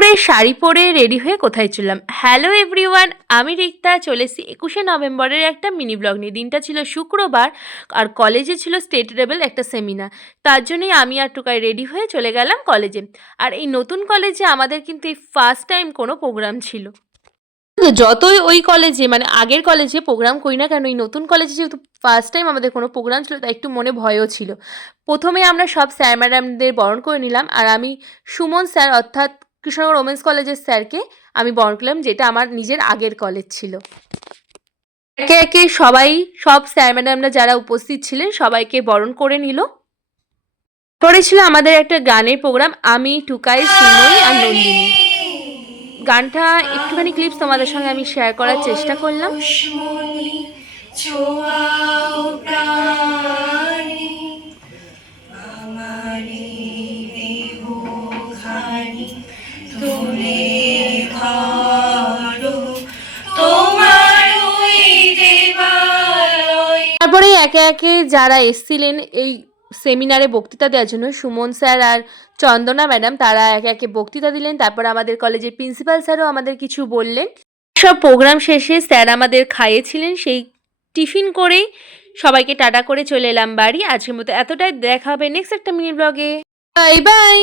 করে শাড়ি পরে রেডি হয়ে কোথায় চললাম। হ্যালো এভরিওয়ান, আমি রিক্তা চলে এসেছি 21শে নভেম্বরের একটা মিনি ব্লগ নিয়ে। দিনটা ছিল শুক্রবার আর কলেজে ছিল স্টেট লেভেল একটা সেমিনার। তার জন্যই আমি আর টুকাই রেডি হয়ে চলে গেলাম কলেজে। আর এই নতুন কলেজে আমাদের কিন্তু এই ফার্স্ট টাইম কোনো প্রোগ্রাম ছিল। যতই ওই কলেজে মানে আগের কলেজে প্রোগ্রাম করি না কেন, এই নতুন কলেজে যেহেতু ফার্স্ট টাইম আমাদের কোনো প্রোগ্রাম ছিল তাই একটু মনে ভয়ও ছিল। প্রথমে আমরা সব স্যার ম্যাডামদের বরণ করে নিলাম আর আমি সুমন স্যার অর্থাৎ কৃষ্ণনগর ওমেন্স কলেজের স্যারকে আমি বরণ করলাম, যেটা আমার নিজের আগের কলেজ ছিল। একে একে সব স্যার ম্যাডামরা যারা উপস্থিত ছিলেন সবাইকে বরণ করে নিল। পরে ছিল আমাদের একটা গানের প্রোগ্রাম, আমি টুকাই সিমই আর নন্দিনী। গানটা একটুখানি ক্লিপস তোমাদের সঙ্গে আমি শেয়ার করার চেষ্টা করলাম। তারপরে একে একে যারা এসছিলেন এই সেমিনারে বক্তৃতা দেওয়ার জন্য, সুমন স্যার আর চন্দনা ম্যাডাম, তারা একে একে বক্তৃতা দিলেন। তারপর আমাদের কলেজের প্রিন্সিপাল স্যারও আমাদের কিছু বললেন। সব প্রোগ্রাম শেষে স্যার আমাদের খাইয়েছিলেন। সেই টিফিন করেই সবাইকে টাটা করে চলে এলাম বাড়ি। আজকের মতো এতটাই, দেখা হবে নেক্সট একটা মিনি ব্লগে। Bye bye.